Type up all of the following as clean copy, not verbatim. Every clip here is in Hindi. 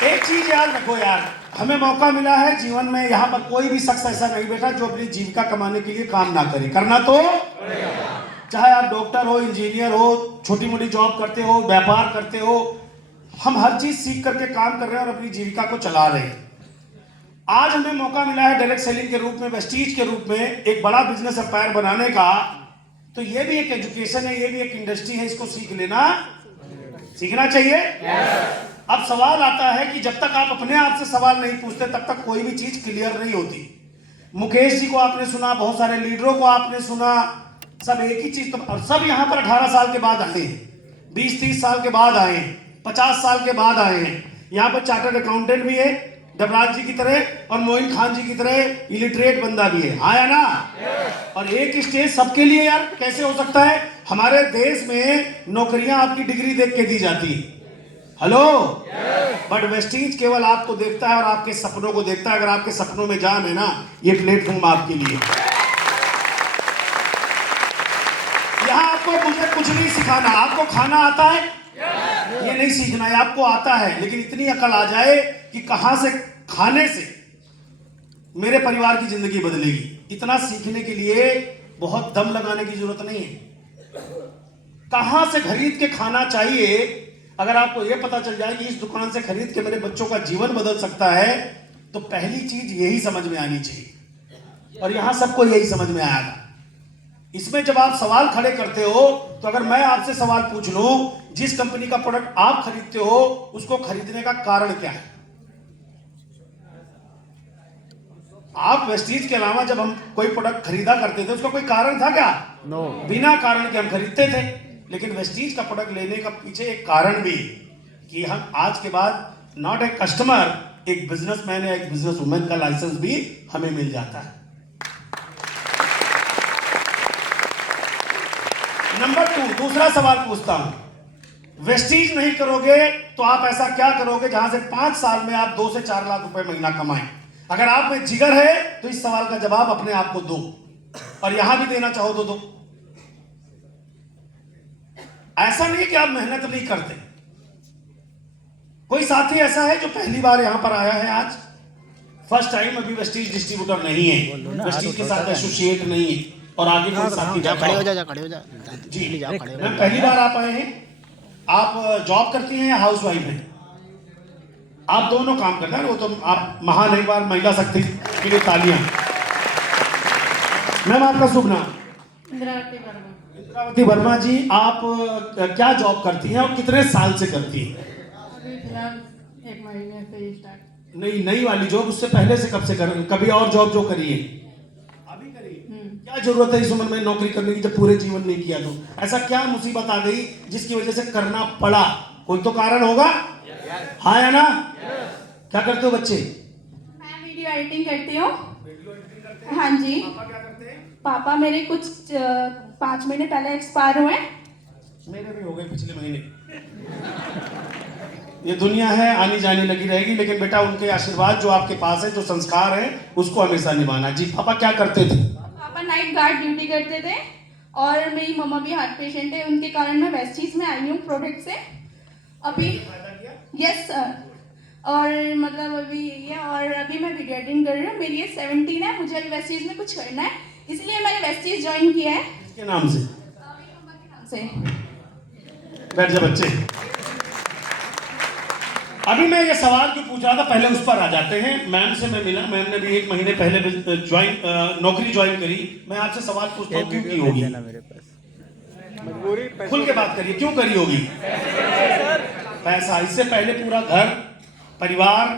एक चीज याद रखो यार, हमें मौका मिला है जीवन में, यहाँ पर कोई भी शख्स ऐसा नहीं बैठा जो अपनी जीविका कमाने के लिए काम ना करे। करना तो चाहे आप डॉक्टर हो, इंजीनियर हो, छोटी मोटी जॉब करते हो, व्यापार करते हो, हम हर चीज सीख करके काम कर रहे हैं और अपनी जीविका को चला रहे हैं। आज हमें मौका मिला है डायरेक्ट सेलिंग के रूप में, वेस्टीज के रूप में एक बड़ा बिजनेस एम्पायर बनाने का। तो ये भी एक एजुकेशन है, ये भी एक इंडस्ट्री है, इसको सीखना चाहिए। अब सवाल आता है कि जब तक आप अपने आप से सवाल नहीं पूछते तब तक कोई भी चीज क्लियर नहीं होती। मुकेश जी को आपने सुना, बहुत सारे लीडरों को आपने सुना, सब एक ही चीज, तो और सब यहाँ पर 18 साल के बाद आए हैं, 20-30 साल के बाद आए हैं, 50 साल के बाद आए हैं। यहाँ पर चार्टर्ड अकाउंटेंट भी है डबराज जी की तरह और मोइन खान जी की तरह इलिटरेट बंदा भी है, हाँ या ना? और एक स्टेज सबके लिए यार, कैसे हो सकता है? हमारे देश में नौकरियां आपकी डिग्री देख के दी जाती है, हेलो, बट वेस्टीज केवल आपको देखता है और आपके सपनों को देखता है। अगर आपके सपनों में जान है ना, ये प्लेटफॉर्म आपके लिए। यहाँ आपको मुझे कुछ नहीं सिखाना, आपको खाना आता है, ये नहीं सीखना है, आपको आता है, लेकिन इतनी अकल आ जाए कि कहां से खाने से मेरे परिवार की जिंदगी बदलेगी। इतना सीखने के लिए बहुत दम लगाने की जरूरत नहीं है। कहां से खरीद के खाना चाहिए, अगर आपको यह पता चल जाए कि इस दुकान से खरीद के मेरे बच्चों का जीवन बदल सकता है, तो पहली चीज यही समझ में आनी चाहिए। और यहां सबको यही समझ में आएगा। इसमें जब आप सवाल खड़े करते हो, तो अगर मैं आपसे सवाल पूछ लूं, जिस कंपनी का प्रोडक्ट आप खरीदते हो उसको खरीदने का कारण क्या है? आप वेस्टीज के अलावा जब हम कोई प्रोडक्ट खरीदा करते थे, उसका कोई कारण था क्या? नो। बिना कारण के हम खरीदते थे। लेकिन वेस्टीज का प्रोडक्ट लेने का पीछे एक कारण भी, कि हम आज के बाद नॉट ए कस्टमर, एक बिजनेसमैन या एक बिजनेस वुमेन का लाइसेंस भी हमें मिल जाता है। नंबर 2, दूसरा सवाल पूछता हूं, वेस्टीज नहीं करोगे तो आप ऐसा क्या करोगे जहां से 5 साल में आप 2 से 4 लाख रुपए महीना कमाएं? अगर आप में जिगर है तो इस सवाल का जवाब अपने आप को दो, और यहां भी देना चाहो तो दो। ऐसा नहीं कि आप मेहनत नहीं करते। कोई साथी ऐसा है जो पहली बार यहां पर आया है, आज फर्स्ट टाइम, अभी वेस्टीज डिस्ट्रीब्यूटर नहीं है, वेस्टीज के साथ एसोसिएट नहीं है, और आगे कोई साथी खड़े हो जा जी, मैं पहली बार आप आए हैं। आप जॉब करती हैं या हाउस वाइफ हैं? आप दोनों काम करते हैं, वो तो आप महान एक बार महिला शक्ति के लिए तालियां। मैम आपका शुभ नाम? इंद्रावती वर्मा जी, आप क्या जॉब करती हैं और कितने साल से करती हैं? अभी फिलहाल 1 महीने से ही स्टार्ट। नहीं, नई वाली जॉब, उससे पहले से कब से कर, कभी और जॉब जो करी है? अभी करी। क्या जरूरत है इस उम्र में नौकरी करने की जब पूरे जीवन नहीं किया? तो ऐसा क्या मुसीबत आ गई जिसकी वजह से करना पड़ा? कोई तो कारण होगा, हाँ या ना? क्या करते हो बच्चे? मैं वीडियो एडिटिंग करती हूँ। हाँ जी। पापा क्या करते हैं? पापा मेरे कुछ 5 महीने पहले एक्सपायर हुए। मेरे भी हो गए पिछले महीने। ये दुनिया है, आनी जानी लगी रहेगी, लेकिन बेटा उनके आशीर्वाद जो आपके पास है, जो संस्कार है, उसको हमेशा निभाना। जी, पापा क्या करते थे? पापा नाइट गार्ड ड्यूटी करते थे, और मेरी मम्मा भी हार्ट पेशेंट है, उनके कारण मैं वेस्टीज में आई हूँ प्रोडक्ट से अभी। Yes sir. और मतलब अभी ये, और अभी मैं वीडियो एडिटिंग कर रही हूँ, मेरी ये 17 है, मुझे अभी वेस्टीज में कुछ करना है, इसलिए मैंने वेस्टीज ज्वाइन किया है। किसके नाम से? मेरी मम्मा के नाम से। बैठ जा बच्चे। अभी मैं ये सवाल जो पूछ रहा था, पहले उस पर आ जाते हैं। मैम से मैं मिला, मैम ने भी 1 महीने पहले नौकरी ज्वाइन करी। मैं आपसे सवाल पूछता हूँ, क्यों की होगी? खुल के बात करिए, क्यों करी होगी? पैसा। इससे पहले पूरा घर परिवार,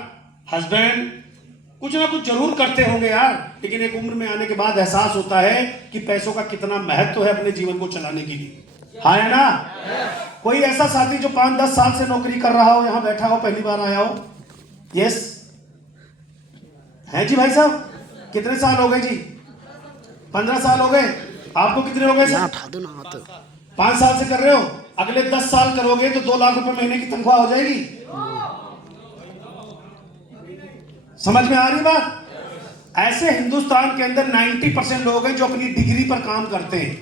हस्बैंड, कुछ ना कुछ जरूर करते होंगे यार, लेकिन एक उम्र में आने के बाद एहसास होता है कि पैसों का कितना महत्व है अपने जीवन को चलाने के लिए, हाँ या ना? कोई ऐसा साथी जो 5-10 साल से नौकरी कर रहा हो, यहां बैठा हो, पहली बार आया हो? यस है जी भाई साहब। कितने साल हो गए जी? 15 साल हो गए। आपको कितने हो गए सर? 5 साल से कर रहे हो। अगले 10 साल करोगे तो 2 लाख रुपए महीने की तनख्वाह हो जाएगी। समझ में आ रही बात? ऐसे हिंदुस्तान के अंदर 90% लोग हैं जो अपनी डिग्री पर काम करते हैं।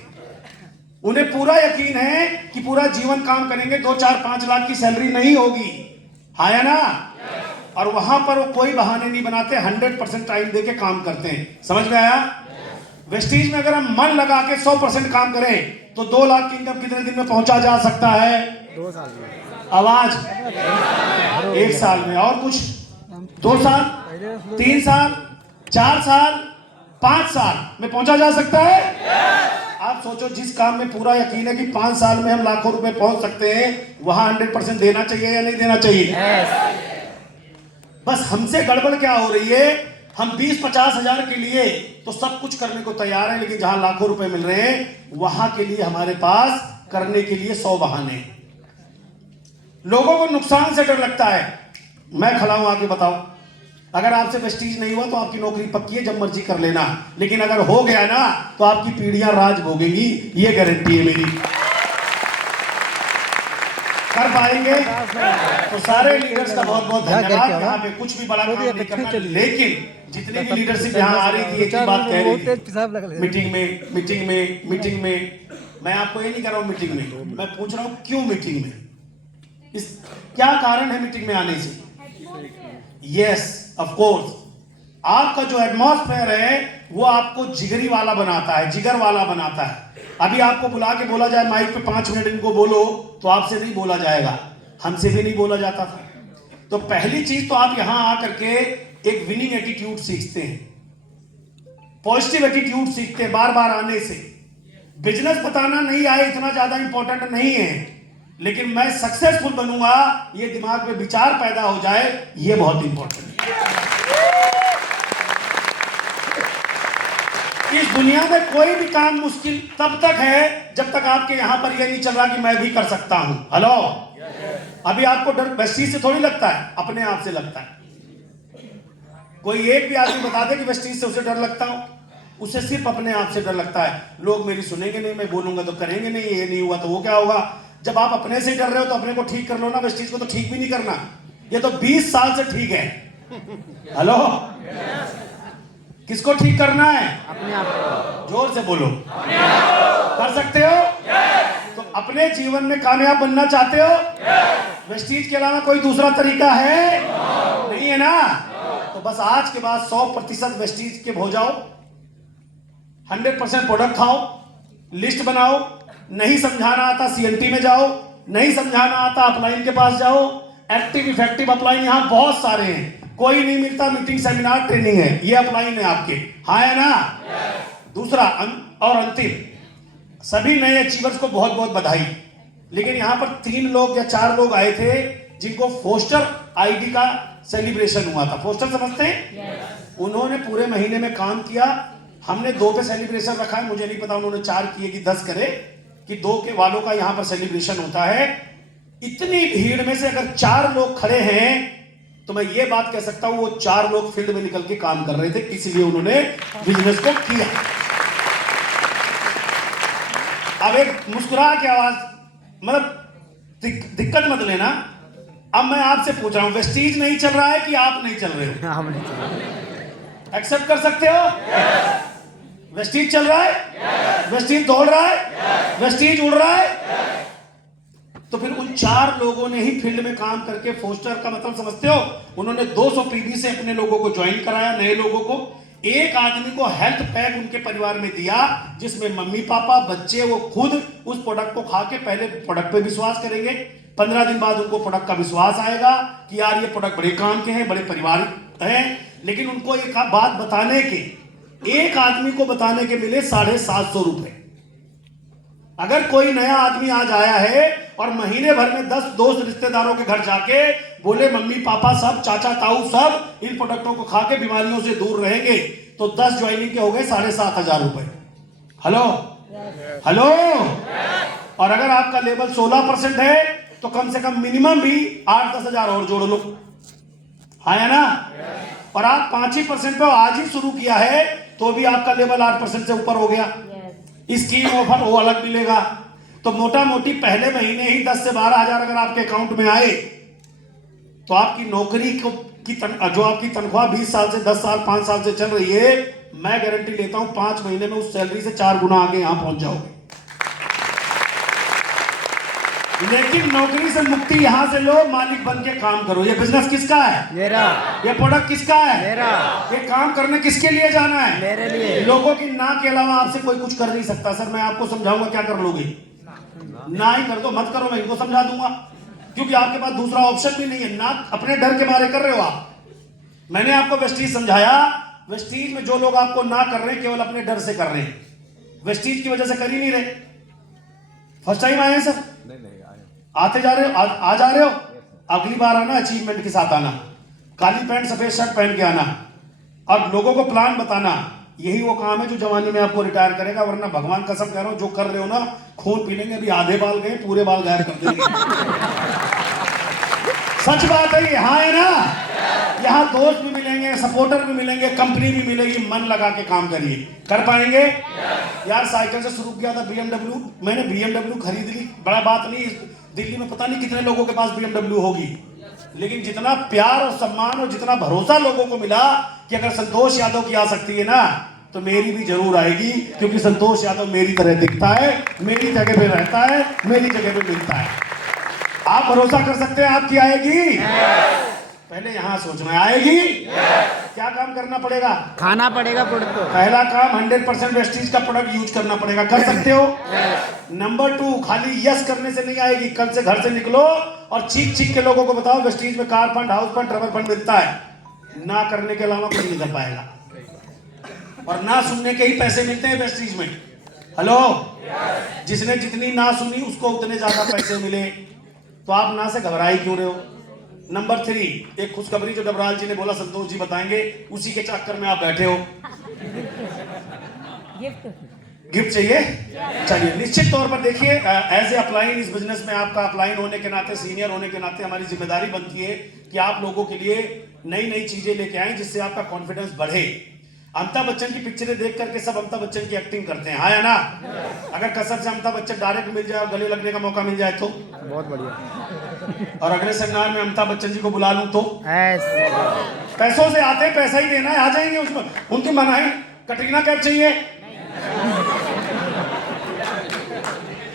उन्हें पूरा यकीन है कि पूरा जीवन काम करेंगे, 2, 4, 5 लाख की सैलरी नहीं होगी, हाँ या ना? और वहां पर वो कोई बहाने नहीं बनाते, 100% टाइम देके काम करते हैं। समझ में आया? वेस्टीज में अगर हम मन लगा के 100% काम करें तो 2 लाख की इनकम कितने दिन में पहुंचा जा सकता है? 2 साल में। आवाज 1 साल में। और कुछ 2 साल, 3 साल, 4 साल, 5 साल में पहुंचा जा सकता है। आप सोचो, जिस काम में पूरा यकीन है कि 5 साल में हम लाखों रुपए पहुंच सकते हैं, वहां 100% देना चाहिए या नहीं देना चाहिए? बस हमसे गड़बड़ क्या हो रही है, हम 20-50 हजार के लिए तो सब कुछ करने को तैयार है, लेकिन जहां लाखों रुपए मिल रहे हैं वहां के लिए हमारे पास करने के लिए 100 बहाने। लोगों को नुकसान से डर लगता है। मैं खड़ा हूं, आके बताओ, अगर आपसे वेस्टीज नहीं हुआ तो आपकी नौकरी पक्की है, जब मर्जी कर लेना, लेकिन अगर हो गया ना तो आपकी पीढ़ियां राज भोगेंगी, ये गारंटी है मेरी। कर पाएंगे तो सारे लीडर्स का बहुत बहुत धन्यवाद। यहाँ पे कुछ भी बड़ा काम नहीं करना, लेकिन जितनी भी लीडरशिप यहाँ आ रही थी एक ही बात कह रही थी, मीटिंग में मैं आपको ये नहीं कर रहा हूँ मीटिंग में, मैं पूछ रहा हूँ क्यों मीटिंग में, इस क्या कारण है मीटिंग में आने से? यस ऑफ कोर्स, आपका जो एटमॉस्फेयर है वो आपको जिगरी वाला बनाता है, जिगर वाला बनाता है। अभी आपको बुला के बोला जाए माइक पे 5 मिनट इनको बोलो, तो आपसे नहीं बोला जाएगा, हमसे भी नहीं बोला जाता था। तो पहली चीज तो आप यहां आकर के एक विनिंग एटीट्यूड सीखते हैं, पॉजिटिव एटीट्यूड सीखते हैं बार बार आने से। बिजनेस बताना नहीं आए इतना ज्यादा इंपॉर्टेंट नहीं है, लेकिन मैं सक्सेसफुल बनूंगा, ये दिमाग में विचार पैदा हो जाए, ये बहुत इंपॉर्टेंट है। इस दुनिया में कोई भी काम मुश्किल तब तक है जब तक आपके यहां पर यह नहीं चल रहा कि मैं भी कर सकता हूं। हेलो, अभी आपको डर वेस्टीज से थोड़ी लगता है, अपने आप से लगता है। कोई एक भी आदमी बता दे कि वेस्टीज से उसे डर लगता हो, उसे सिर्फ अपने आप से डर लगता है। लोग मेरी सुनेंगे नहीं, मैं बोलूंगा तो करेंगे नहीं, ये नहीं हुआ तो वो क्या होगा। जब आप अपने से डर रहे हो तो अपने को ठीक कर लो ना, वेस्टीज को तो ठीक भी नहीं करना। ये तो 20 साल से ठीक है। हेलो, किसको ठीक करना है? अपने आप को। जोर से बोलो। कर सकते हो? तो अपने जीवन में कामयाब बनना चाहते हो? वेस्टीज के अलावा कोई दूसरा तरीका है? नहीं है ना? तो बस आज के बाद 100% वेस्टीज के हो जाओ, 100% प्रोडक्ट खाओ, लिस्ट बनाओ। नहीं समझाना आता सीएनटी में जाओ, नहीं समझाना आता अपलाइन के पास जाओ। एक्टिव इफेक्टिव अपलाइन यहाँ बहुत सारे हैं, कोई नहीं मिलता, मीटिंग सेमिनार ट्रेनिंग है, ये अपलाइन है आपके। हाँ है ना? दूसरा और अंतिम, सभी नए अचीवर्स को बहुत बहुत बधाई। लेकिन यहाँ पर 3 लोग या 4 लोग आए थे जिनको फोस्टर आईडी का सेलिब्रेशन हुआ था। फोस्टर समझते हैं? उन्होंने पूरे महीने में काम किया। हमने 2 पे सेलिब्रेशन रखा है, मुझे नहीं पता उन्होंने 4 किए कि 10 करे, कि 2 के वालों का यहाँ पर सेलिब्रेशन होता है। इतनी भीड़ में से अगर 4 लोग खड़े हैं तो मैं ये बात कह सकता हूं वो 4 लोग फील्ड में निकल के काम कर रहे थे, इसलिए उन्होंने बिजनेस को किया। अब एक मुस्कुरा के आवाज, मतलब दिक्कत मत लेना। अब मैं आपसे पूछ रहा हूं, वेस्टीज नहीं चल रहा है कि आप नहीं चल रहे हो? एक्सेप्ट कर सकते हो? वेस्टीज चल रहा है, वेस्टीज दौड़ रहा है, वेस्टीज उड़ रहा है। तो फिर उन 4 लोगों ने ही फील्ड में काम करके, फोस्टर का मतलब समझते हो, उन्होंने 200 पीबी से अपने लोगों को ज्वाइन कराया, नए लोगों को। एक आदमी को हेल्थ पैक उनके परिवार में दिया, जिसमें मम्मी पापा बच्चे वो खुद उस प्रोडक्ट को खा के पहले प्रोडक्ट पे विश्वास करेंगे। 15 दिन बाद उनको प्रोडक्ट का विश्वास आएगा कि यार ये प्रोडक्ट बड़े काम के हैं, बड़े पारिवारिक हैं। लेकिन उनको एक बात बताने के, एक आदमी को बताने के मिले 750 रुपए। अगर कोई नया आदमी आज आया है और महीने भर में 10 दोस्त रिश्तेदारों के घर जाके बोले मम्मी पापा सब, चाचा ताऊ सब इन प्रोडक्टों को खा के बीमारियों से दूर रहेंगे, तो 10 ज्वाइनिंग के हो गए 7,500 रुपए। Hello hello. और अगर आपका लेवल 16% है तो कम से कम मिनिमम भी 8-10 हजार और जोड़ लो। हाँ या ना? और आप 5% पे आज ही शुरू किया है तो भी आपका लेवल 8% से ऊपर हो गया। स्कीम ऑफर वो अलग मिलेगा। तो मोटा मोटी पहले महीने ही 10 से 12 हजार अगर आपके अकाउंट में आए तो आपकी नौकरी को जो आपकी तनख्वाह 20 साल से 10 साल 5 साल से चल रही है, मैं गारंटी लेता हूं 5 महीने में उस सैलरी से 4 गुना आगे यहां पहुंच जाओगे। लेकिन नौकरी से मुक्ति यहाँ से लो, मालिक बन के काम करो। ये बिजनेस किसका है? मेरा। ये प्रोडक्ट किसका है? मेरा। ये काम करने किसके लिए जाना है? मेरे लिए। लोगों की ना के अलावा आपसे कोई कुछ कर नहीं सकता। सर मैं आपको समझाऊंगा, क्या कर लोगे? ना ही कर दो, मत करो, मैं इनको समझा दूंगा, क्योंकि आपके पास दूसरा ऑप्शन भी नहीं है। ना अपने डर के मारे कर रहे हो आप। मैंने आपको वेस्टीज समझाया, वेस्टीज में जो लोग आपको ना कर रहे हैं केवल अपने डर से कर रहे हैं, वेस्टीज की वजह से कर ही नहीं रहे। फर्स्ट टाइम आए हैं सर? आते जा रहे हो, आ जा रहे हो? अगली बार आना अचीवमेंट के साथ आना, काली पैंट सफेद शर्ट पहन के आना और लोगों को प्लान बताना। यही वो काम है जो जवानी में आपको रिटायर करेगा, वरना भगवान कसम कह रहा हूं जो कर रहे हो ना, खून पी लेंगे। अभी आधे बाल गए, पूरे बाल गायब कर देंगे। सच बात है, यहाँ है ना, यहाँ दोस्त भी मिलेंगे, सपोर्टर भी मिलेंगे, कंपनी भी मिलेगी। मन लगा के काम करिए, कर पाएंगे। यार साइकिल से शुरू किया था BMW, मैंने BMW खरीद ली, बड़ा बात नहीं। दिल्ली में पता नहीं कितने लोगों के पास BMW होगी, लेकिन जितना प्यार और सम्मान और जितना भरोसा लोगों को मिला कि अगर संतोष यादव की आ सकती है ना, तो मेरी भी जरूर आएगी, क्योंकि संतोष यादव मेरी तरह दिखता है, मेरी जगह पे रहता है, मेरी जगह पे मिलता है। आप भरोसा कर सकते हैं आपकी आएगी? पहले यहां सोचना है, आएगी? क्या काम करना पड़ेगा? खाना पड़ेगा प्रोडक्ट को। पहला काम 100% वेस्टीज का प्रोडक्ट यूज करना पड़ेगा। कर सकते हो? नंबर 2, खाली यस करने से नहीं आएगी। कल से घर से निकलो और चीख चीख के लोगों को बताओ वेस्टीज में car fund, house fund, travel fund मिलता है। ना करने के अलावा कुछ नहीं कर पाएगा, और ना सुनने के ही पैसे मिलते हैं वेस्टीज में। हेलो, जिसने जितनी ना सुनी उसको उतने ज्यादा पैसे मिले, तो आप ना से घबराई क्यों रहे हो? नंबर 3, एक खुशखबरी जो डबराल जी ने बोला संतोष जी बताएंगे, उसी के चक्कर में आप बैठे हो। गिफ्ट चाहिए? चलिए, निश्चित तौर पर देखिए, एज ए अपलाइन इस बिजनेस में आपका अपलाइन होने के नाते, सीनियर होने के नाते हमारी जिम्मेदारी बनती है कि आप लोगों के लिए नई नई चीजें लेके आए जिससे आपका कॉन्फिडेंस बढ़े। अमिताभ बच्चन की पिक्चरें देख करके सब अमिताभ बच्चन की एक्टिंग करते हैं, हाँ या ना? अगर कसम से अमिताभ बच्चन डायरेक्ट मिल जाए और गले लगने का मौका मिल जाए तो बहुत बढ़िया। और अगले सेमिनार में अमिताभ बच्चन जी को बुला लूं तो? ऐसे पैसों से आते हैं, पैसा ही देना है, आ जाएंगे। उसमें उनकी मनाही। कटरीना कैफ चाहिए?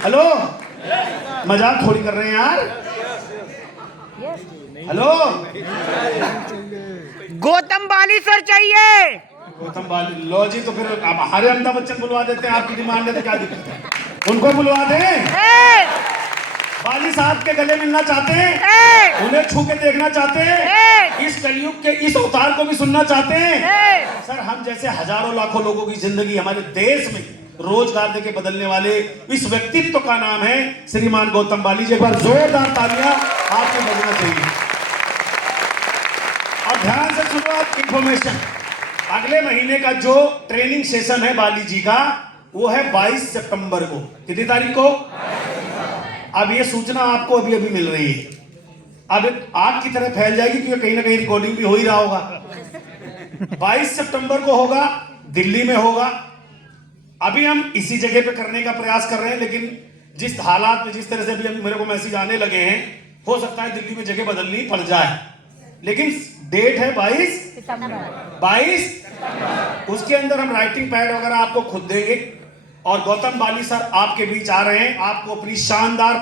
हेलो, मजाक थोड़ी कर रहे हैं यार। हेलो, गौतम बाली सर चाहिए। गौतम बाली लो जी, तो फिर आप हमारे अमिताभ बच्चन बुलवा देते हैं। आपकी डिमांड है तो क्या दिक्कत है? उनको बुलवा दें। बाली साहब के गले मिलना चाहते हैं, उन्हें छू के देखना चाहते हैं, इस कलयुग के इस अवतार को भी सुनना चाहते हैं। सर, हम जैसे हजारों लाखों लोगों की जिंदगी हमारे देश में रोजगार देके बदलने वाले इस व्यक्तित्व का नाम है श्रीमान गौतम बाली जी। एक बार जोरदार तालियां आपको बजना चाहिए। और ध्यान से सुनो आप इंफॉर्मेशन, अगले महीने का जो ट्रेनिंग सेशन है बाली जी का, वो है 22 सितंबर को। कितनी तारीख को? अब ये सूचना आपको अभी अभी मिल रही है, अब आग की तरह फैल जाएगी, क्योंकि कहीं ना कहीं रिकॉर्डिंग भी हो ही रहा होगा। 22 सितंबर को होगा, दिल्ली में होगा। अभी हम इसी जगह पे करने का प्रयास कर रहे हैं, लेकिन जिस हालात में, जिस तरह से अभी मेरे को मैसेज आने लगे हैं, हो सकता है दिल्ली में जगह बदलनी पड़ जाए। लेकिन डेट है 22 सितंबर। उसके अंदर हम राइटिंग पैड वगैरह आपको खुद देंगे, और गौतम बाली सर आपके बीच आ रहे हैं, आपको अपनी शानदार,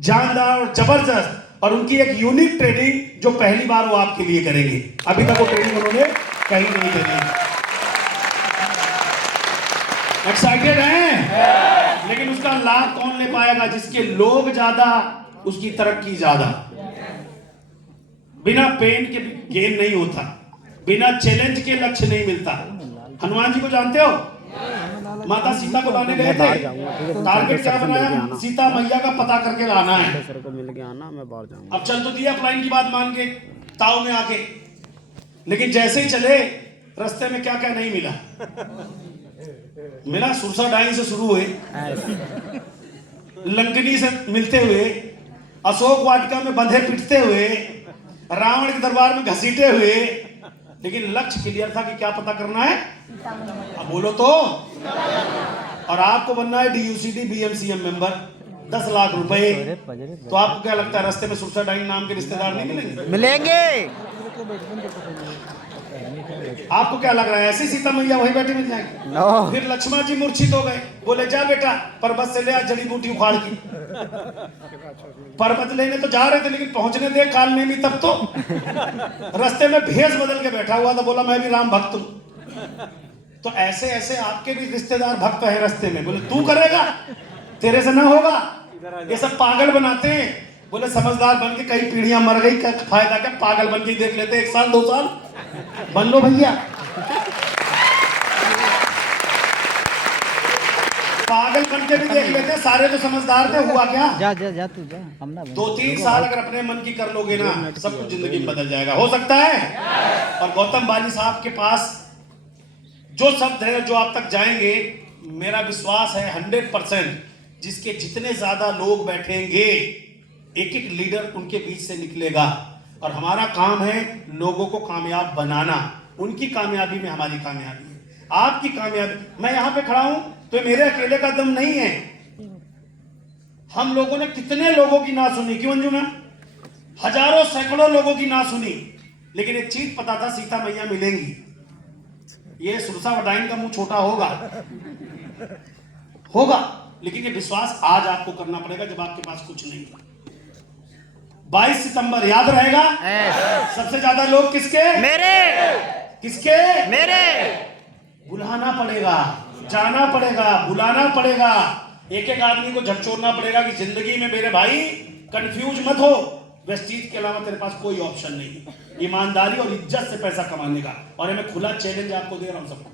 जानदार और जबरदस्त और उनकी एक यूनिक ट्रेनिंग जो पहली बार वो आपके लिए करेंगे। अभी तक वो ट्रेनिंग उन्होंने कहीं नहीं करी। एक्साइटेड हैं? लेकिन उसका लाभ कौन ले पाएगा? जिसके लोग ज्यादा, उसकी तरक्की ज्यादा। बिना पेन के गेम नहीं होता, बिना चैलेंज के लक्ष्य नहीं मिलता। हनुमान जी को जानते हो? माता सीता को लाने गए थे, टारगेट क्या बनाया? सीता मैया का पता करके लाना है। सर को मिल के आना, मैं बाहर जाऊंगा। अब चल तो दिया अपलाइन की बात मान के, ताव में आके, लेकिन जैसे ही चले रास्ते में क्या क्या नहीं मिला। मिला सुरसा डाइन से शुरू हुए, लंकनी से मिलते हुए, अशोक वाटिका में बंधे पिटते हुए, रावण के दरबार में घसीटे हुए, लेकिन लक्ष्य क्लियर था कि क्या पता करना है। अब बोलो तो। और आपको बनना है DUCD BMCM मेंबर, 10 लाख रुपए। तो आपको क्या लगता है रास्ते में सुरसा डाइन नाम के रिश्तेदार नहीं मिलेंगे? मिलेंगे। आपको क्या लग रहा है ऐसी सीता मैया वही बैठी मिल जाएगी? नो फिर लक्ष्मण जी मूर्छित हो गए, बोले जा बेटा पर्वत से ले आ जड़ी बूटी उखाड़ की। पर्वत लेने तो जा रहे थे लेकिन पहुंचने दे काल में भी तब तो रास्ते में भेष बदल के बैठा हुआ था, बोला मैं भी राम भक्त हूं। तो ऐसे ऐसे आपके भी रिश्तेदार भक्त है रास्ते में, बोले तू करेगा तेरे से ना होगा, ये सब पागल बनाते हैं। बोले समझदार बन के कई पीढ़ियां मर गई, क्या फायदा, क्या पागल बन के देख लेते 1 साल 2 साल बन लो भैया। पागल बन के भी देख लेते, सारे तो समझदार थे, हुआ क्या? जा जा जा तू जा, हम ना 2-3 साल अगर अपने मन की कर लोगे ना, सब कुछ जिंदगी में बदल जाएगा, हो सकता है। और गौतम बाली साहब के पास जो शब्द है जो आप तक जाएंगे, मेरा विश्वास है 100% जिसके जितने ज्यादा लोग बैठेंगे एक एक लीडर उनके बीच से निकलेगा। और हमारा काम है लोगों को कामयाब बनाना, उनकी कामयाबी में हमारी कामयाबी है, आपकी कामयाबी। मैं यहां पे खड़ा हूं तो मेरे अकेले का दम नहीं है, हम लोगों ने कितने लोगों की ना सुनी, क्यों अंजू मैम? हजारों सैकड़ों लोगों की ना सुनी, लेकिन एक चीज पता था सीता मैया मिलेंगी। ये सुरसा वडाइन का मुंह छोटा होगा, लेकिन ये विश्वास आज आपको करना पड़ेगा जब आपके पास कुछ नहीं। 22 सितंबर याद रहेगा। सबसे ज्यादा लोग किसके? किसके? बुलाना पड़ेगा, जाना पड़ेगा, बुलाना पड़ेगा, एक एक आदमी को झकझोरना पड़ेगा कि जिंदगी में मेरे भाई कंफ्यूज मत हो, वेस्टीज के अलावा तेरे पास कोई ऑप्शन नहीं, ईमानदारी और इज्जत से पैसा कमाने का। और मैं खुला चैलेंज आपको दे रहा हूं सबको,